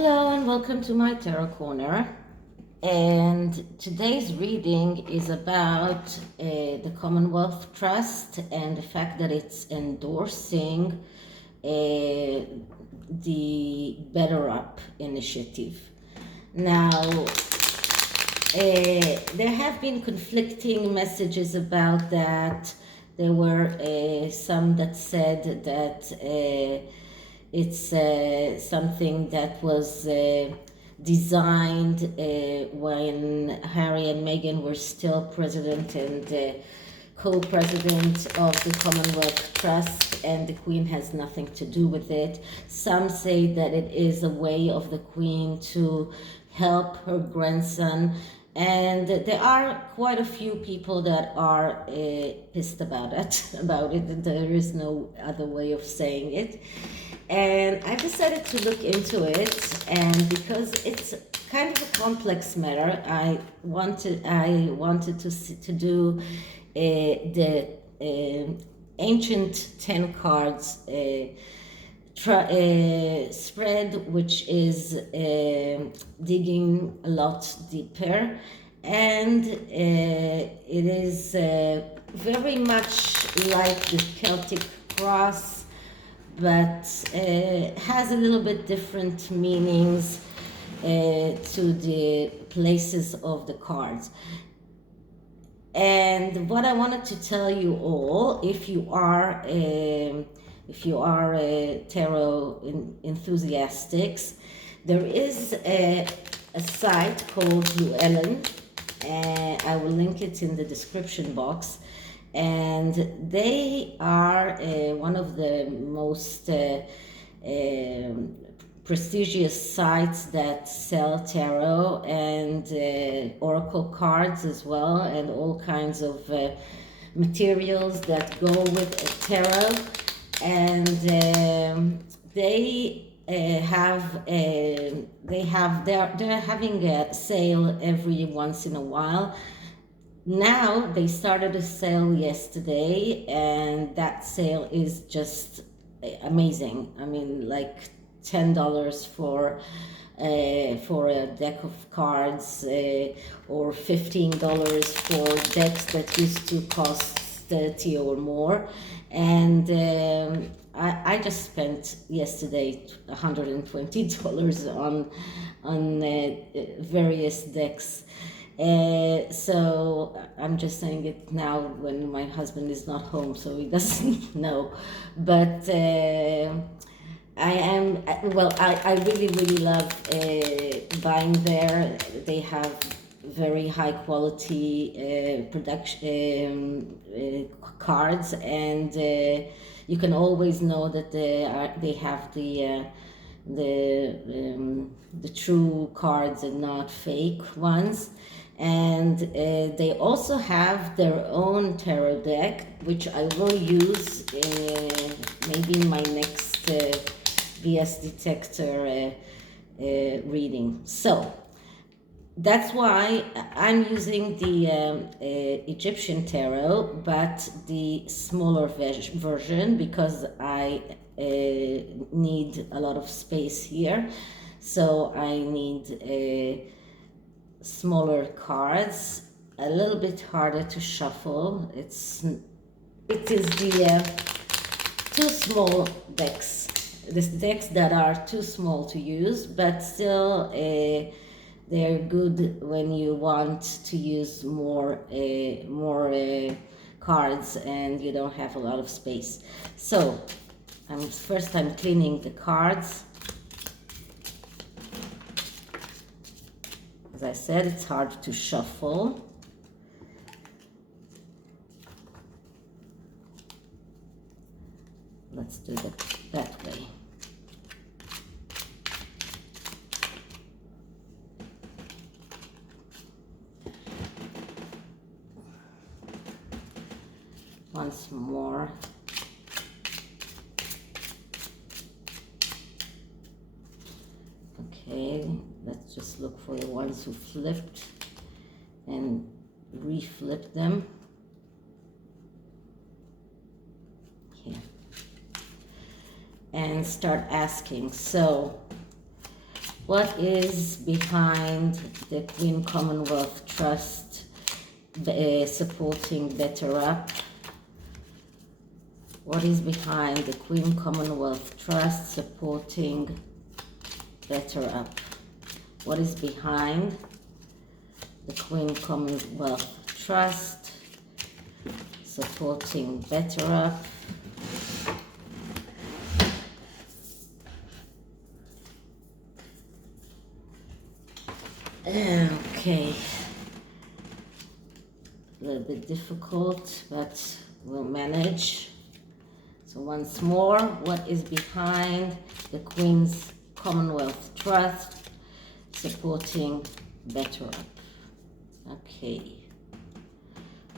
Hello and welcome to my Tarot Corner. And today's reading is about the Commonwealth Trust and the fact that it's endorsing the Betteeup initiative. Now, there have been conflicting messages about that. There were some that said that it's something that was designed when Harry and Meghan were still president and co-president of the Commonwealth Trust, and the Queen has nothing to do with it. Some say that it is a way of the Queen to help her grandson, and there are quite a few people that are pissed about it. There is no other way of saying it. And I decided to look into it, and because it's kind of a complex matter, I wanted to do the ancient 10 cards spread, which is digging a lot deeper, and it is very much like the Celtic cross, but has a little bit different meanings to the places of the cards. And what I wanted to tell you all, if you are tarot enthusiasts, there is a site called llewellyn. I will link it in the description box. And they are one of the most prestigious sites that sell tarot and oracle cards as well, and all kinds of materials that go with tarot. And they're having a sale every once in a while. Now they started a sale yesterday, and that sale is just amazing. I mean, like $10 for a deck of cards, or $15 for decks that used to cost 30 or more. And I just spent yesterday $120 on various decks. So I'm just saying it now when my husband is not home, so he doesn't know. But I really love buying there. They have very high quality production cards, and you can always know that they have the true cards and not fake ones. And they also have their own tarot deck, which I will use maybe in my next BS detector reading. So that's why I'm using the Egyptian tarot, but the smaller version, because I need a lot of space here. So I need smaller cards, a little bit harder to shuffle. It is the too small decks, these decks that are too small to use, but still they're good when you want to use more cards and you don't have a lot of space. So I'm cleaning the cards. As I said, it's hard to shuffle. Let's do it that way. Once more. Okay, let's just look for the ones who flipped and reflip them. Here. And start asking. So What is behind the Queen Commonwealth Trust supporting Betteeup? What is behind the Queen Commonwealth Trust supporting Betteeup? What is behind the Queen Commonwealth Trust supporting Betteeup? Okay, a little bit difficult, but we'll manage. So once more, what is behind the Queen's Commonwealth Trust supporting Betteeup? Okay,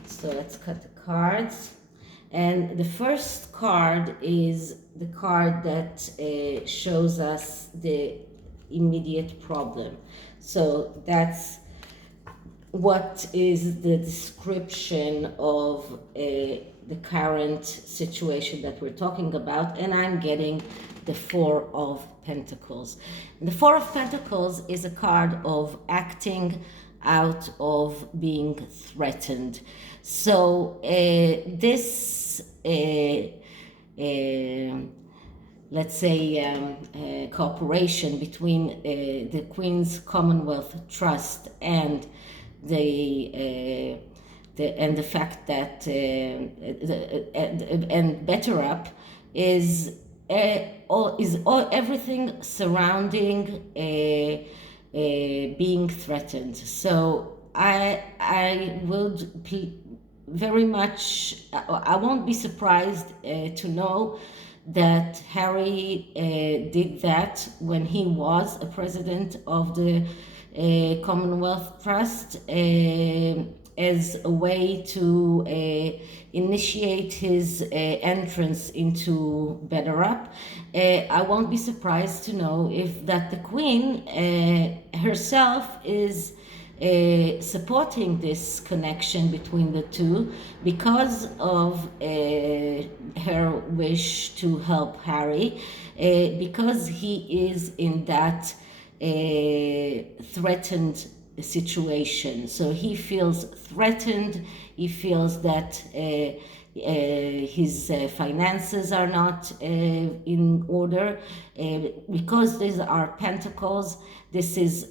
so let's cut the cards. And the first card is the card that shows us the immediate problem. So that's what is the description of the current situation that we're talking about, and I'm getting the Four of Pentacles. And the Four of Pentacles is a card of acting out of being threatened. So this let's say cooperation between the Queen's Commonwealth Trust and the fact that and Betteeup is everything surrounding being threatened. So I would very much, I won't be surprised to know that Harry did that when he was a president of the Commonwealth Trust as a way to initiate his entrance into Betteeup. I won't be surprised to know if that the Queen herself is supporting this connection between the two because of her wish to help Harry, because he is in that threatened situation. So he feels threatened, he feels that his finances are not in order, because these are pentacles. This is,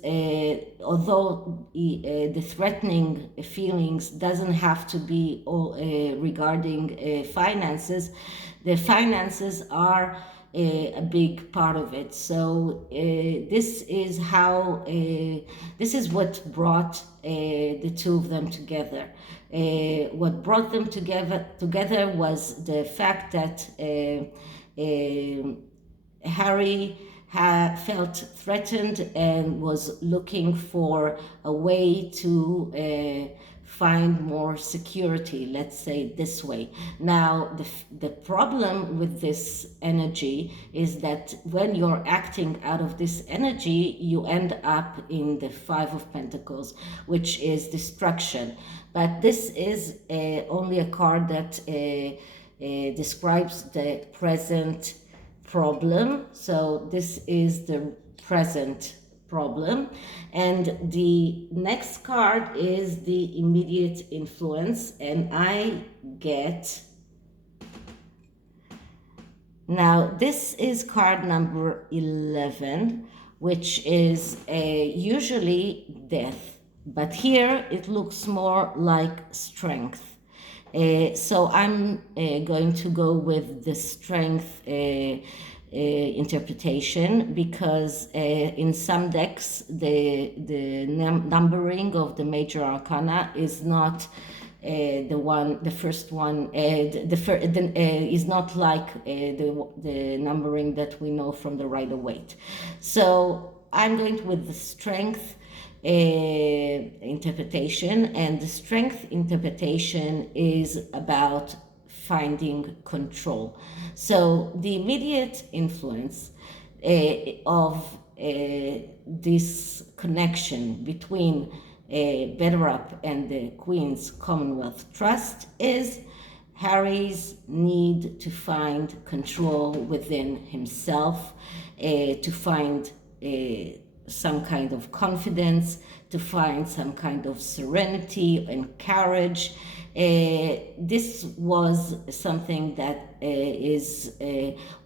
although the threatening feelings doesn't have to be all regarding finances, the finances are a big part of it. So this is how, this is what brought the two of them together. What brought them together was the fact that Harry felt threatened and was looking for a way to find more security, let's say it this way. Now, the problem with this energy is that when you're acting out of this energy, you end up in the Five of Pentacles, which is destruction. But this is only a card that describes the present problem. So this is the present problem. And the next card is the immediate influence, and I get, now this is card number 11, which is usually death, but here it looks more like strength. So I'm going to go with the strength interpretation, because in some decks the numbering of the major arcana is not the first one is not like the numbering that we know from the Rider-Waite. So I'm going with the strength interpretation, and the strength interpretation is about finding control. So the immediate influence of this connection between Betteeup and the Queen's Commonwealth Trust is Harry's need to find control within himself, to find some kind of confidence, to find some kind of serenity and courage. This was something that is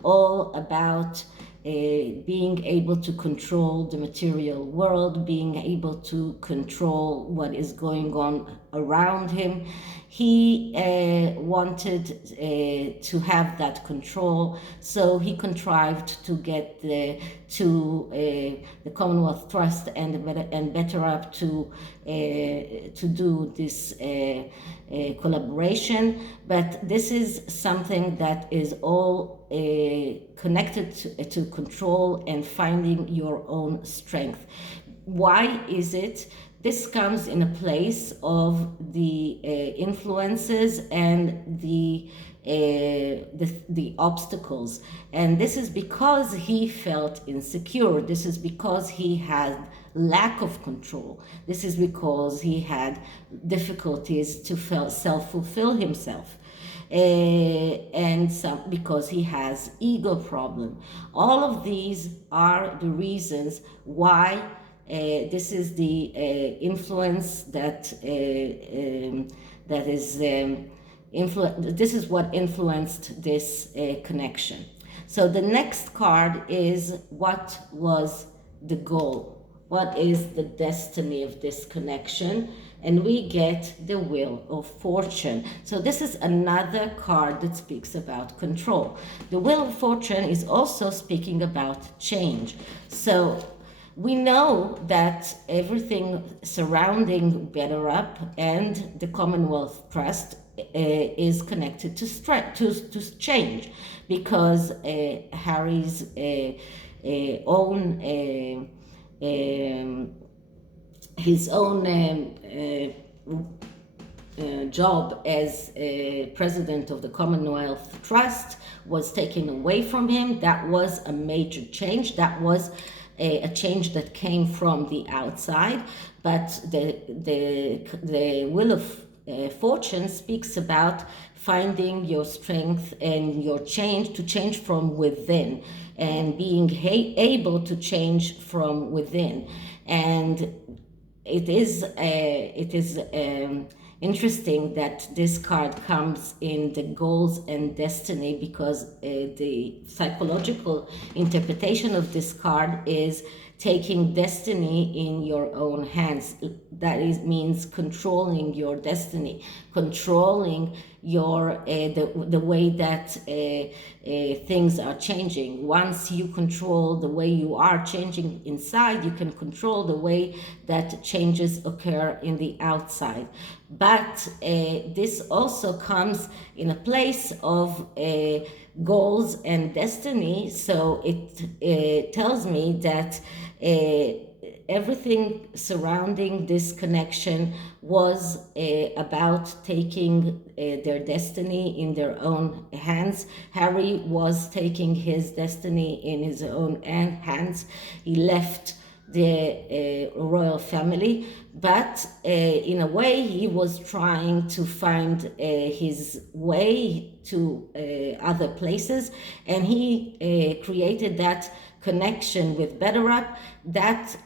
all about being able to control the material world, being able to control what is going on around him. He wanted to have that control, so he contrived to get the Commonwealth Trust and Betteeup to do this collaboration. But this is something that is all connected to control and finding your own strength. Why is it? This comes in a place of the influences and the obstacles, and this is because he felt insecure. This is because he had lack of control. This is because he had difficulties to self-fulfill himself. And because he has ego problem. All of these are the reasons why this is the influence that is this is what influenced this connection. So the next card is, what was the goal? What is the destiny of this connection? And we get the Wheel of Fortune. So this is another card that speaks about control. The Wheel of Fortune is also speaking about change. So we know that everything surrounding Betteeup and the Commonwealth Trust is connected to change, because Harry's own his own job as president of the Commonwealth Trust was taken away from him. That was a major change. That was a change that came from the outside. But the Wheel of Fortune speaks about finding your strength and your change, to change from within, and being able to change from within. And it is interesting that this card comes in the goals and destiny, because the psychological interpretation of this card is taking destiny in your own hands. That means controlling your destiny, controlling your the way that things are changing. Once you control the way you are changing inside, you can control the way that changes occur in the outside. But this also comes in a place of goals and destiny. So it tells me that everything surrounding this connection was about taking their destiny in their own hands. Harry was taking his destiny in his own hands. He left the royal family, but in a way he was trying to find his way to other places, and he created that connection with Betteeup that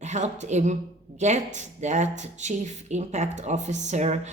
helped him get that Chief Impact Officer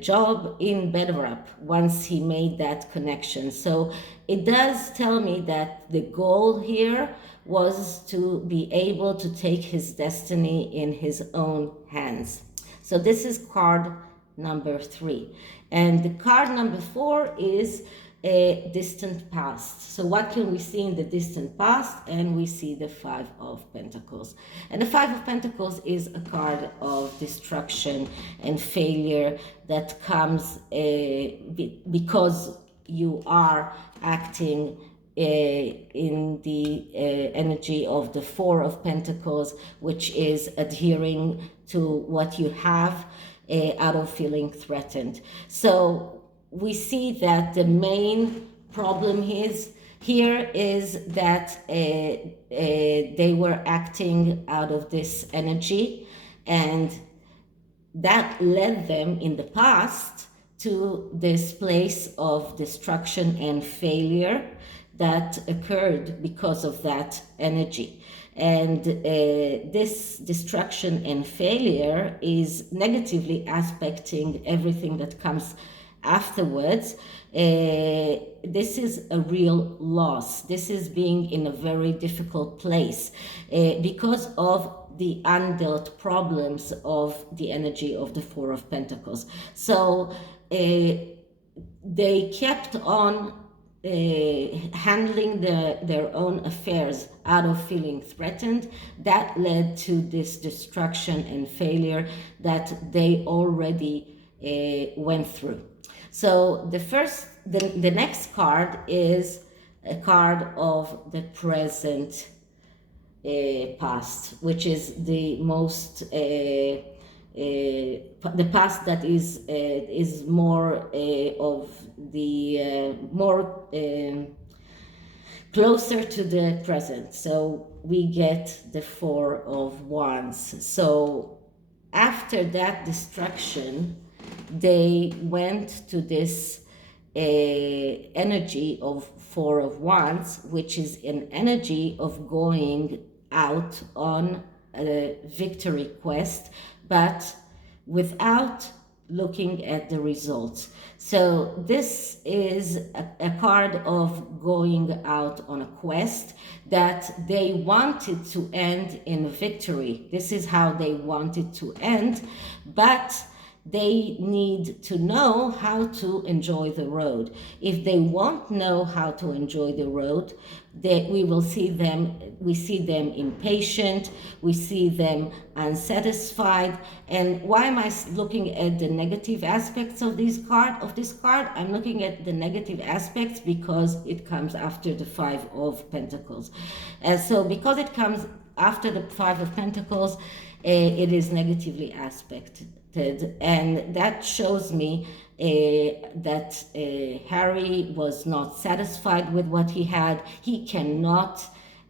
job in Betteeup once he made that connection. So it does tell me that the goal here was to be able to take his destiny in his own hands. So this is card number 3. And the card number 4 is a distant past. So what can we see in the distant past? And we see the 5 of Pentacles. And the 5 of Pentacles is a card of destruction and failure that comes because you are acting in the energy of the 4 of Pentacles, which is adhering to what you have out of feeling threatened. So we see that the main problem here is that they were acting out of this energy, and that led them in the past to this place of destruction and failure. that occurred because of that energy. And this destruction and failure is negatively aspecting everything that comes afterwards. This is a real loss. This is being in a very difficult place because of the undealt problems of the energy of the Four of Pentacles. So they kept on handling their own affairs out of feeling threatened. That led to this destruction and failure that they already went through. So the next card is a card of the present past, which is the most the past that is more of the more closer to the present. So we get the Four of Wands. So after that destruction, they went to this energy of Four of Wands, which is an energy of going out on a victory quest, but without looking at the results. So this is a card of going out on a quest that they wanted to end in victory. This is how they wanted to end, but they need to know how to enjoy the road. If they won't know how to enjoy the road, we see them impatient, we see them unsatisfied. And why am I looking at the negative aspects of this card? I'm looking at the negative aspects because it comes after the Five of Pentacles. So because it comes after the Five of Pentacles, it is negatively aspected. And that shows me that Harry was not satisfied with what he had. He cannot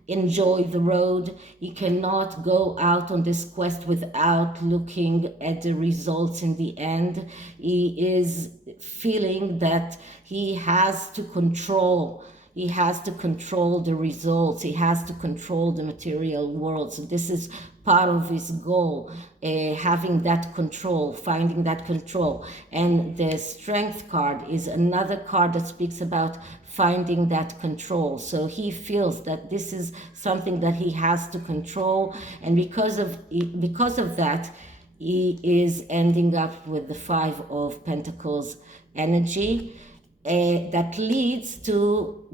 enjoy the road. He cannot go out on this quest without looking at the results in the end. He is feeling that he has to control. He has to control the results. He has to control the material world. So this is part of his goal, having that control, finding that control. And the Strength card is another card that speaks about finding that control. So he feels that this is something that he has to control, and because of that, he is ending up with the Five of Pentacles energy. That leads to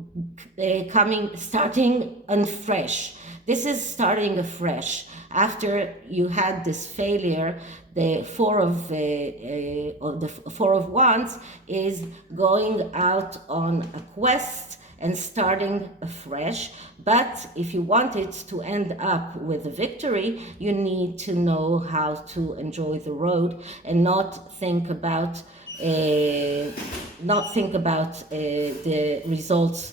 starting afresh. This is starting afresh. After you had this failure, the Four of Wands is going out on a quest and starting afresh. But if you want it to end up with a victory, you need to know how to enjoy the road and not think about the results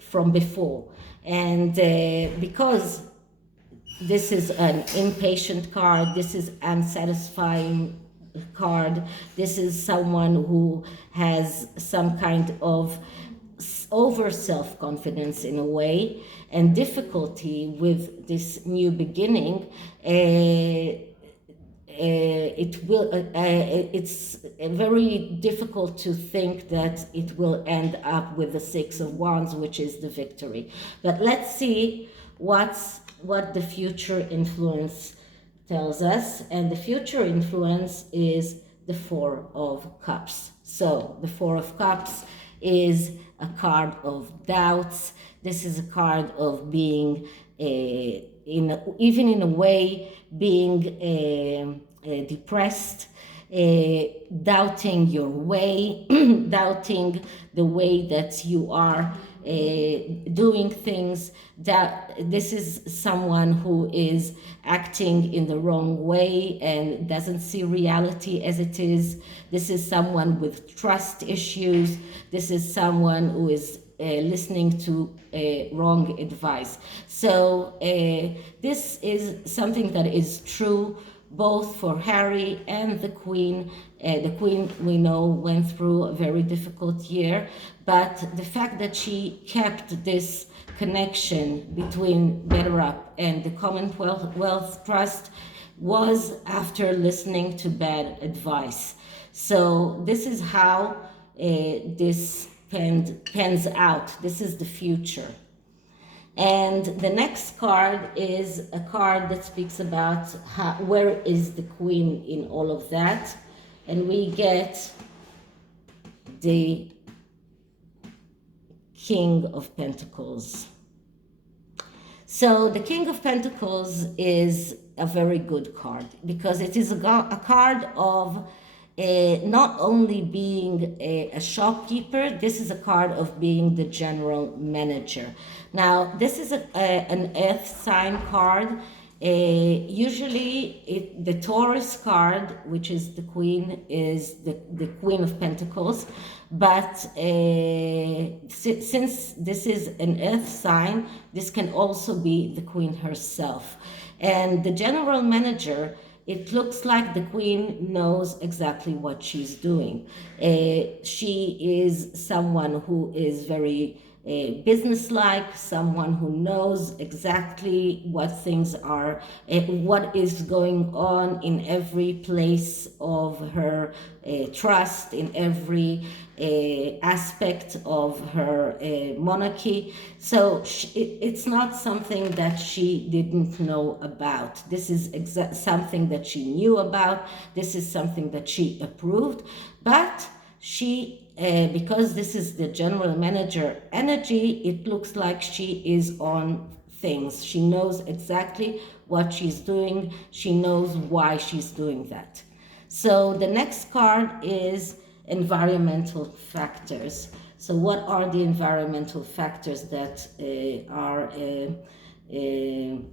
from before. And because this is an impatient card, this is unsatisfying card, this is someone who has some kind of over self-confidence in a way and difficulty with this new beginning, it's very difficult to think that it will end up with the Six of Wands, which is the victory. But let's see what the future influence tells us. And the future influence is the Four of Cups. So the Four of Cups is a card of doubts. This is a card of being, even in a way, being depressed, doubting your way, doubting the way that you are doing things. That this is someone who is acting in the wrong way and doesn't see reality as it is. This is someone with trust issues. This is someone who is listening to wrong advice. So this is something that is true both for Harry and the Queen. The Queen, we know, went through a very difficult year, but the fact that she kept this connection between Betteeup and the Commonwealth Trust was after listening to bad advice. So this is how this pans out. This is the future. And the next card is a card that speaks about where is the Queen in all of that. And we get the King of Pentacles. So the King of Pentacles is a very good card because it is a card of not only being a shopkeeper, this is a card of being the general manager. Now, this is an earth sign card. Usually, the Taurus card, which is the Queen, is the Queen of Pentacles. But since this is an earth sign, this can also be the Queen herself. And the general manager, it looks like the Queen knows exactly what she's doing. She is someone who is very businesslike, someone who knows exactly what things are, what is going on in every place of her trust, in every aspect of her monarchy. So it's not something that she didn't know about. This is something that she knew about. This is something that she approved. But she, because this is the general manager energy, it looks like she is on things. She knows exactly what she's doing. She knows why she's doing that. So the next card is environmental factors. So what are the environmental factors that are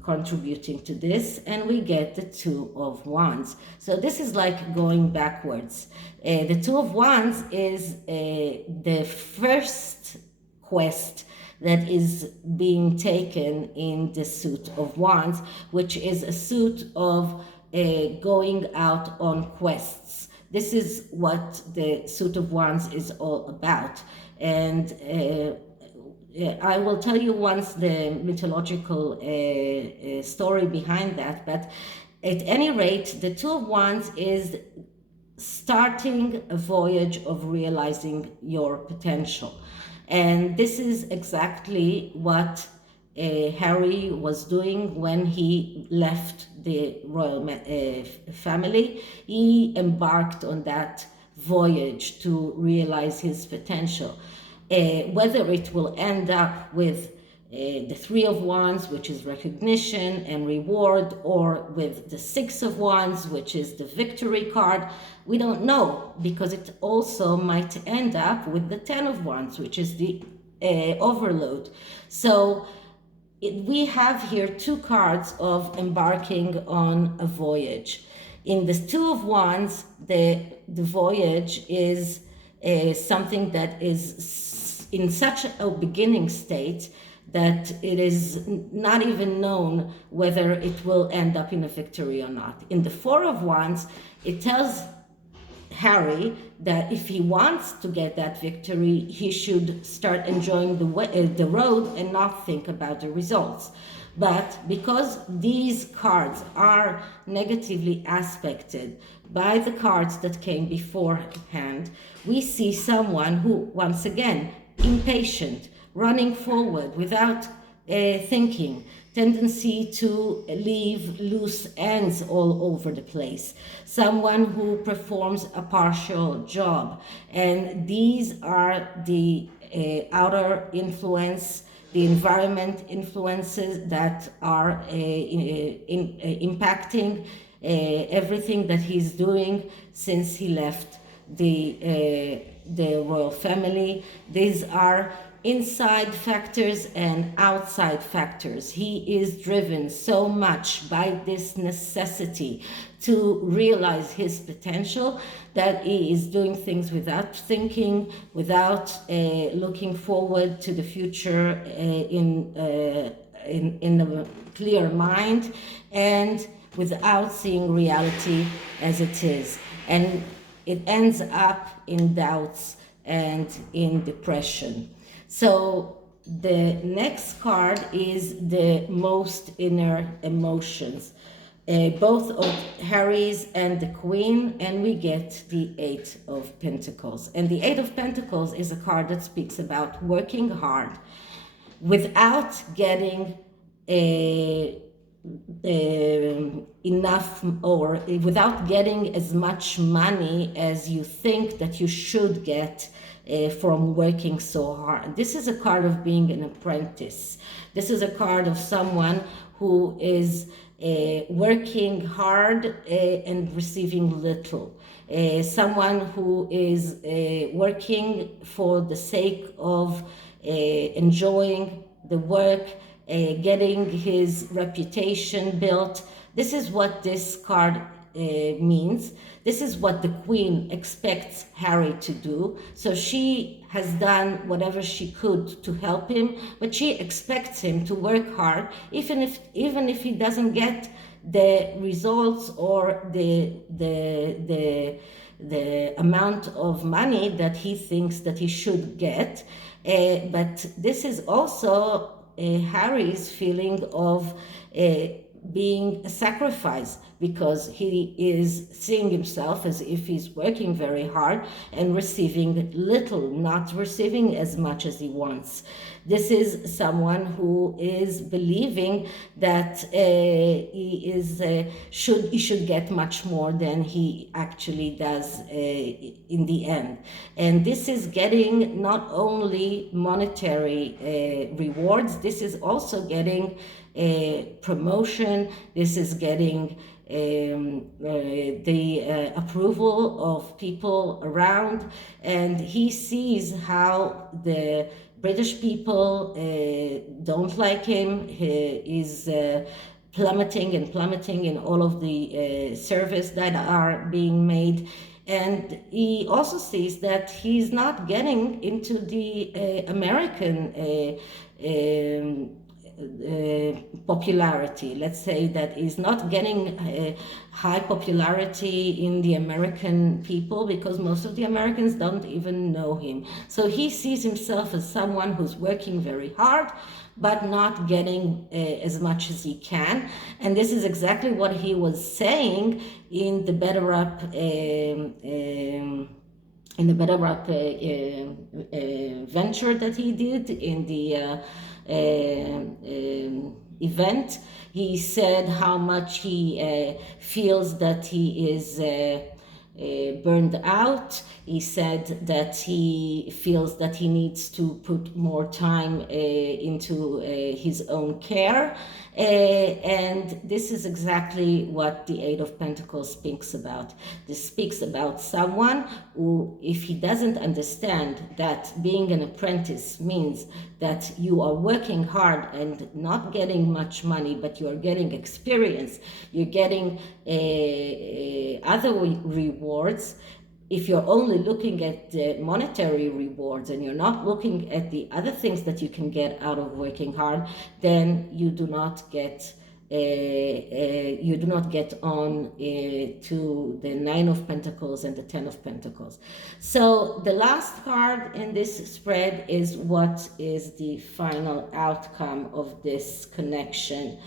contributing to this? And we get the Two of Wands. So this is like going backwards. The Two of Wands is the first quest that is being taken in the Suit of Wands, which is a suit of going out on quests. This is what the Suit of Wands is all about. And I will tell you once the mythological story behind that, but at any rate, the Two of Wands is starting a voyage of realizing your potential. And this is exactly what Harry was doing when he left the royal family. He embarked on that voyage to realize his potential. Whether it will end up with the Three of Wands, which is recognition and reward, or with the Six of Wands, which is the victory card, we don't know, because it also might end up with the Ten of Wands, which is the overload. So we have here two cards of embarking on a voyage. In the Two of Wands, the voyage is something that is in such a beginning state that it is not even known whether it will end up in a victory or not. In the Four of Wands, it tells Harry that if he wants to get that victory, he should start enjoying the road and not think about the results. But because these cards are negatively aspected by the cards that came beforehand, we see someone who, once again, impatient, running forward without thinking, tendency to leave loose ends all over the place, someone who performs a partial job. And these are the outer influence, the environment influences that are impacting everything that he's doing since he left the royal family. These are inside factors and outside factors. He is driven so much by this necessity to realize his potential that he is doing things without thinking, without looking forward to the future in a clear mind. And without seeing reality as it is. And it ends up in doubts and in depression. So the next card is the most inner emotions, both of Harry's and the Queen, and we get the Eight of Pentacles. And the Eight of Pentacles is a card that speaks about working hard without getting enough, or without getting as much money as you think that you should get from working so hard. This is a card of being an apprentice. This is a card of someone who is working hard and receiving little. Someone who is working for the sake of enjoying the work, getting his reputation built. This is what this card means. This is what the Queen expects Harry to do. So she has done whatever she could to help him, but she expects him to work hard, even if he doesn't get the results or the amount of money that he thinks that he should get. But this is also Harry's feeling of being a sacrifice, because he is seeing himself as if he's working very hard and receiving little, not receiving as much as he wants. This is someone who is believing that he should get much more than he actually does in the end. And this is getting not only monetary rewards, this is also getting promotion, this is getting the approval of people around, and he sees how the British people don't like him. He is plummeting in all of the surveys that are being made. And he also sees that he's not getting into the American popularity. Let's say that he's not getting high popularity in the American people, because most of the Americans don't even know him. So he sees himself as someone who's working very hard but not getting as much as he can. And this is exactly what he was saying in the Betteeup venture that he did in the event. He said how much he feels that he is burned out. He said that he feels that he needs to put more time into his own care. And this is exactly what the Eight of Pentacles speaks about. This speaks about someone who, if he doesn't understand that being an apprentice means that you are working hard and not getting much money, but you are getting experience, you're getting other rewards. If you're only looking at the monetary rewards and you're not looking at the other things that you can get out of working hard, then you do not get on to the Nine of Pentacles and the Ten of Pentacles. So the last card in this spread is what is the final outcome of this connection,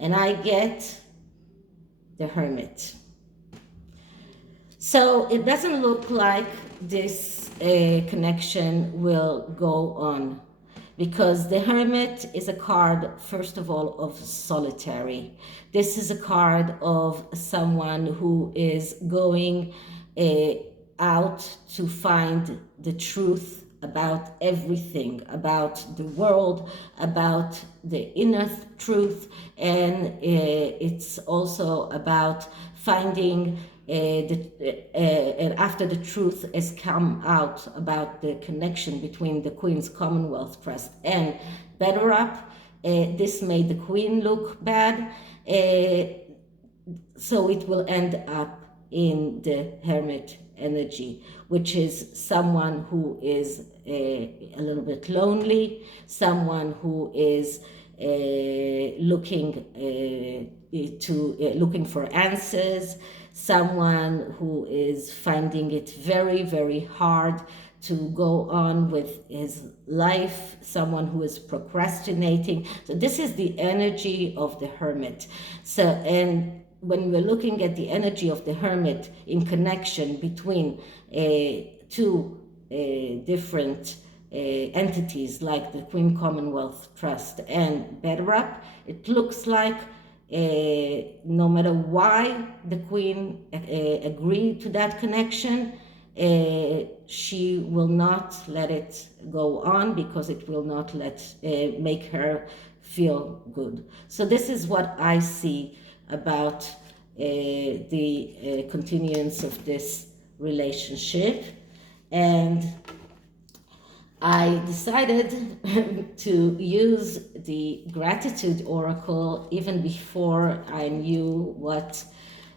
and I get the Hermit. So it doesn't look like this connection will go on, because the Hermit is a card, first of all, of solitary. This is a card of someone who is going out to find the truth about everything, about the world, about the inner truth, and it's also about finding and after the truth has come out about the connection between the Queen's Commonwealth Trust and Betteeup, this made the Queen look bad, so it will end up in the Hermit energy, which is someone who is a little bit lonely, someone who is looking for answers, someone who is finding it very, very hard to go on with his life, someone who is procrastinating. So this is the energy of the hermit. So, and when we're looking at the energy of the hermit in connection between two different entities like the Queen Commonwealth Trust and Betteeup, it looks like no matter why the Queen agreed to that connection, she will not let it go on because it will not make her feel good. So this is what I see about the continuance of this relationship. And I decided to use the gratitude oracle even before I knew what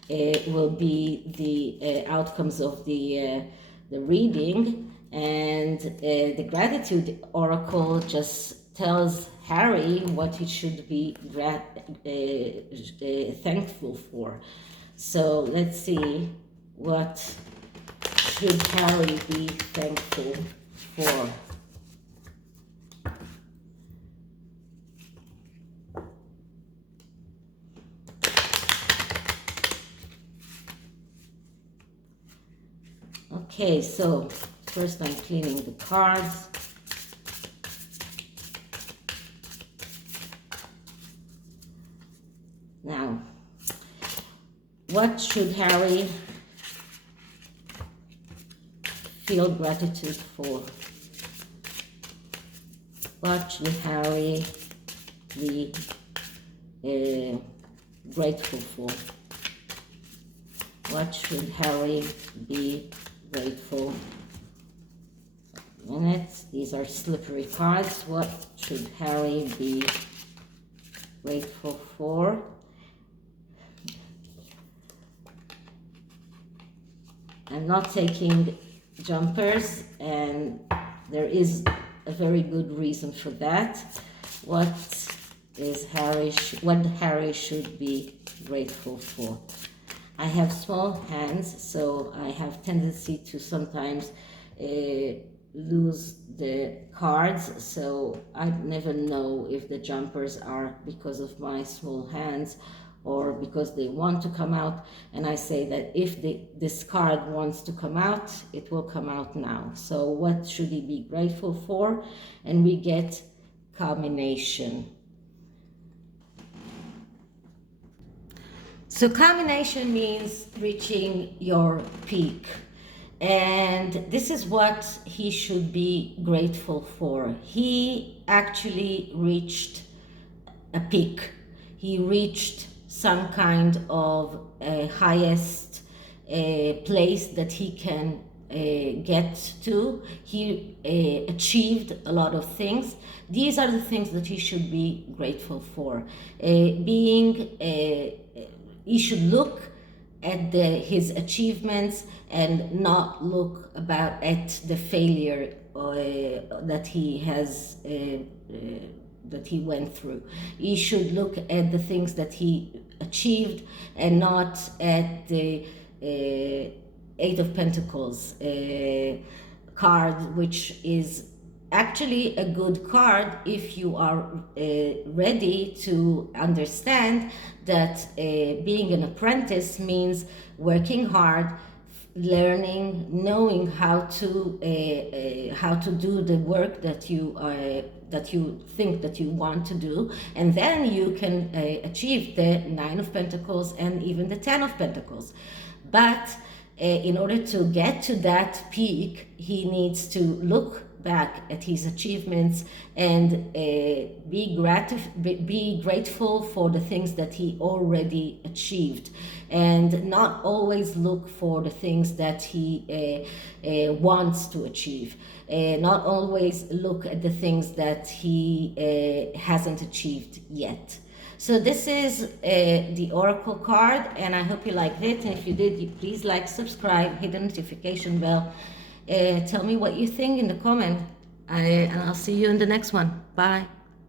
will be the outcomes of the reading. And the gratitude oracle just tells Harry what he should be thankful for. So let's see, what should Harry be thankful for? Okay, so first I'm cleaning the cards. Now, what should Harry feel gratitude for? What should Harry be grateful for? What should Harry be grateful? Minutes. These are slippery cards. What should Harry be grateful for? I'm not taking jumpers, and there is a very good reason for that. What Harry should be grateful for? I have small hands, so I have tendency to sometimes lose the cards, so I never know if the jumpers are because of my small hands or because they want to come out. And I say that if this card wants to come out, it will come out now. So what should he be grateful for? And we get culmination. So culmination means reaching your peak. And this is what he should be grateful for. He actually reached a peak. He reached some kind of highest place that he can get to. He achieved a lot of things. These are the things that he should be grateful for. He should look at his achievements and not look at the failure that he has that he went through. He should look at the things that he achieved and not at the Eight of Pentacles card, which is actually a good card if you are ready to understand that being an apprentice means working hard, learning, knowing how to do the work that you think that you want to do, and then you can achieve the Nine of Pentacles and even the Ten of Pentacles. But in order to get to that peak, he needs to look back at his achievements and be grateful for the things that he already achieved, and not always look for the things that he wants to achieve. Not always look at the things that he hasn't achieved yet. So this is the Oracle card, and I hope you liked it. And if you did, please like, subscribe, hit the notification bell. Tell me what you think in the comment, and I'll see you in the next one. Bye.